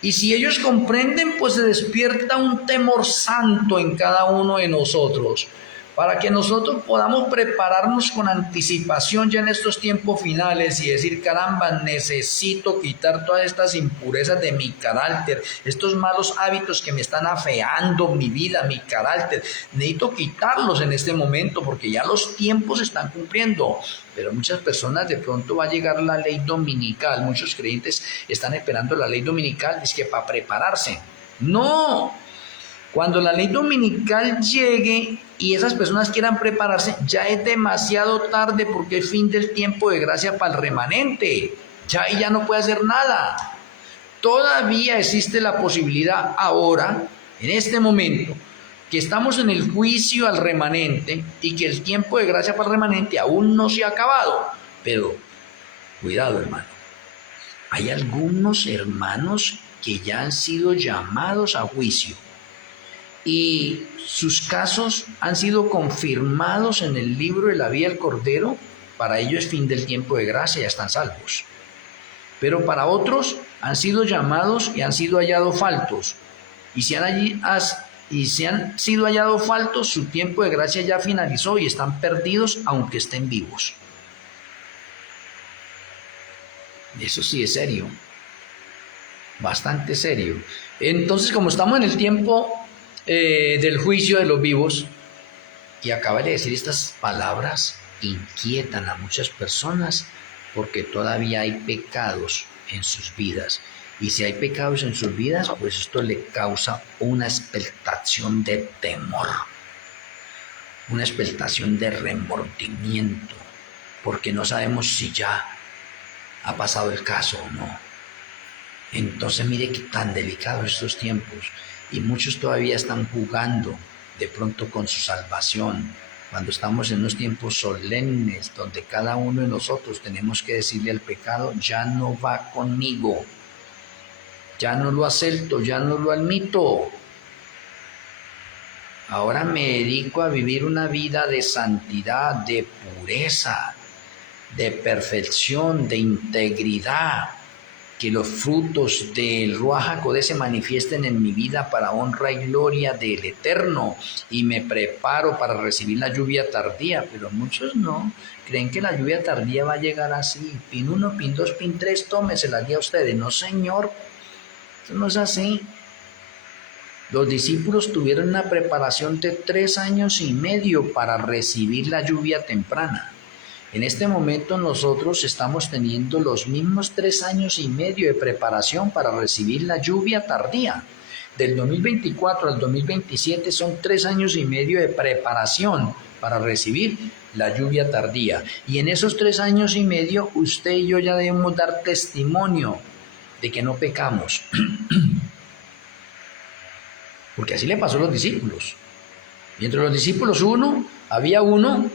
Y si ellos comprenden, pues se despierta un temor santo en cada uno de nosotros, para que nosotros podamos prepararnos con anticipación ya en estos tiempos finales y decir, caramba, necesito quitar todas estas impurezas de mi carácter, estos malos hábitos que me están afeando mi vida, mi carácter, necesito quitarlos en este momento porque ya los tiempos se están cumpliendo. Pero muchas personas de pronto va a llegar la ley dominical, muchos creyentes están esperando la ley dominical, es que para prepararse. No, cuando la ley dominical llegue y esas personas quieran prepararse, ya es demasiado tarde porque es fin del tiempo de gracia para el remanente. Ya no puede hacer nada. Todavía existe la posibilidad ahora, en este momento, que estamos en el juicio al remanente y que el tiempo de gracia para el remanente aún no se ha acabado. Pero, cuidado, hermano. Hay algunos hermanos que ya han sido llamados a juicio y sus casos han sido confirmados en el libro de la vida del Cordero. Para ellos es fin del tiempo de gracia, ya están salvos. Pero para otros han sido llamados y han sido hallados faltos. Y si han sido hallados faltos, su tiempo de gracia ya finalizó y están perdidos aunque estén vivos. Eso sí es serio, bastante serio. Entonces, como estamos en el tiempo del juicio de los vivos, y acaba de decir estas palabras, inquietan a muchas personas porque todavía hay pecados en sus vidas. Y si hay pecados en sus vidas, pues esto le causa una expectación de temor, una expectación de remordimiento, porque no sabemos si ya ha pasado el caso o no. Entonces mire qué tan delicados estos tiempos, y muchos todavía están jugando de pronto con su salvación, cuando estamos en unos tiempos solemnes donde cada uno de nosotros tenemos que decirle al pecado: ya no va conmigo, ya no lo acepto, ya no lo admito. Ahora me dedico a vivir una vida de santidad, de pureza, de perfección, de integridad, que los frutos del Ruaj HaKodesh se manifiesten en mi vida para honra y gloria del Eterno, y me preparo para recibir la lluvia tardía. Pero muchos no, creen que la lluvia tardía va a llegar así: pin 1, pin 2, pin 3, tómesela a ustedes. No, señor, eso no es así. Los discípulos tuvieron una preparación de 3 años y medio para recibir la lluvia temprana. En este momento nosotros estamos teniendo los mismos 3 años y medio de preparación para recibir la lluvia tardía. Del 2024 al 2027 son 3 años y medio de preparación para recibir la lluvia tardía. Y en esos 3 años y medio usted y yo ya debemos dar testimonio de que no pecamos. Porque así le pasó a los discípulos. Y entre los discípulos había uno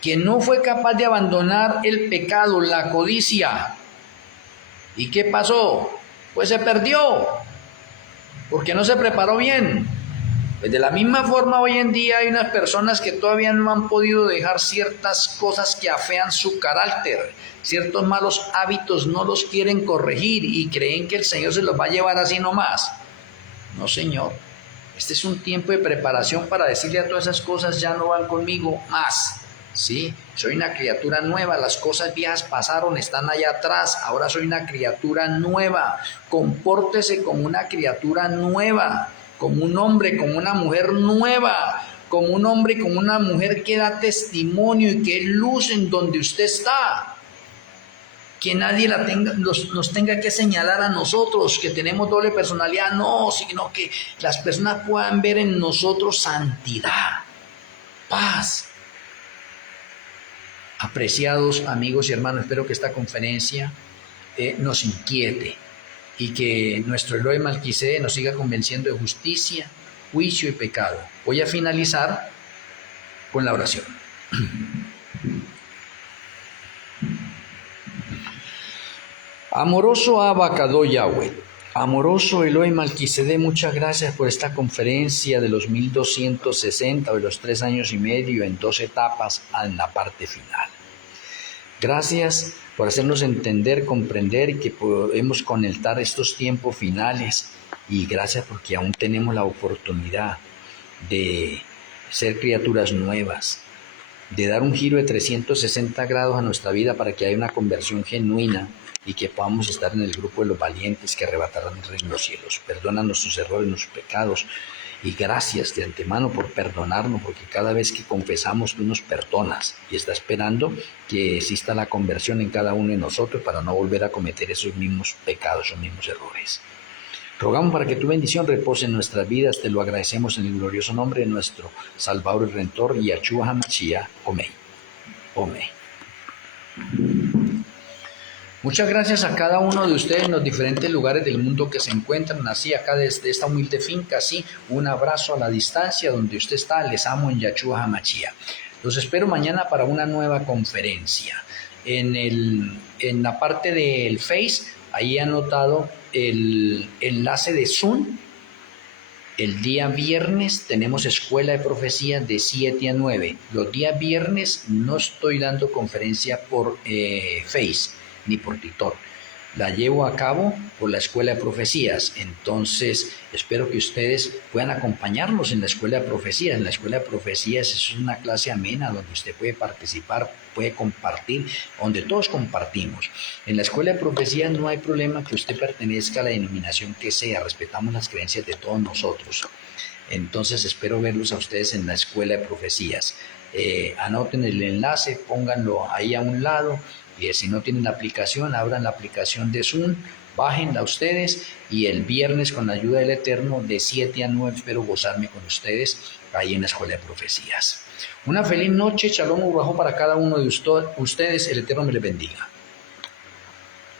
que no fue capaz de abandonar el pecado, la codicia. ¿Y qué pasó? Pues se perdió, porque no se preparó bien. Pues de la misma forma, hoy en día hay unas personas que todavía no han podido dejar ciertas cosas que afean su carácter, ciertos malos hábitos no los quieren corregir y creen que el Señor se los va a llevar así nomás. No, Señor. Este es un tiempo de preparación para decirle a todas esas cosas: ya no van conmigo más. Sí, soy una criatura nueva, las cosas viejas pasaron, están allá atrás, ahora soy una criatura nueva. Compórtese como una criatura nueva, como un hombre, como una mujer nueva, como un hombre, como una mujer que da testimonio y que es luz en donde usted está. Que nadie nos tenga que señalar a nosotros que tenemos doble personalidad, no, sino que las personas puedan ver en nosotros santidad, paz. Apreciados amigos y hermanos, espero que esta conferencia nos inquiete y que nuestro Eloi Malquisedec nos siga convenciendo de justicia, juicio y pecado. Voy a finalizar con la oración. Amoroso Abacadó Yahweh, amoroso Eloi Malquisedec, muchas gracias por esta conferencia de los 1260 o de los 3 años y medio en 2 etapas en la parte final. Gracias por hacernos entender, comprender que podemos conectar estos tiempos finales, y gracias porque aún tenemos la oportunidad de ser criaturas nuevas, de dar un giro de 360 grados a nuestra vida para que haya una conversión genuina y que podamos estar en el grupo de los valientes que arrebatarán el reino de los cielos. Perdona nuestros errores, nuestros pecados, y gracias de antemano por perdonarnos, porque cada vez que confesamos tú nos perdonas, y está esperando que exista la conversión en cada uno de nosotros para no volver a cometer esos mismos pecados, esos mismos errores. Rogamos para que tu bendición repose en nuestras vidas, te lo agradecemos en el glorioso nombre de nuestro Salvador y Redentor, Yahshua HaMashiach. Amén. Amén. Muchas gracias a cada uno de ustedes en los diferentes lugares del mundo que se encuentran, así acá desde esta humilde finca, así un abrazo a la distancia donde usted está. Les amo en Yahshua HaMashiach. Los espero mañana para una nueva conferencia. En la parte del Face, ahí he anotado el enlace de Zoom. El día viernes tenemos escuela de profecía de 7 a 9. Los días viernes no estoy dando conferencia por Face ni por TikTok. la llevo a cabo por la Escuela de Profecías. Entonces, espero que ustedes puedan acompañarnos en la Escuela de Profecías. En la Escuela de Profecías es una clase amena donde usted puede participar, puede compartir, donde todos compartimos. En la Escuela de Profecías no hay problema que usted pertenezca a la denominación que sea, respetamos las creencias de todos nosotros. Entonces, espero verlos a ustedes en la Escuela de Profecías. Anoten el enlace, pónganlo ahí a un lado. Si no tienen la aplicación, abran la aplicación de Zoom, bájenla ustedes y el viernes con la ayuda del Eterno de 7 a 9 espero gozarme con ustedes ahí en la Escuela de Profecías. Una feliz noche, shalom ubajo para cada uno de ustedes, el Eterno me les bendiga.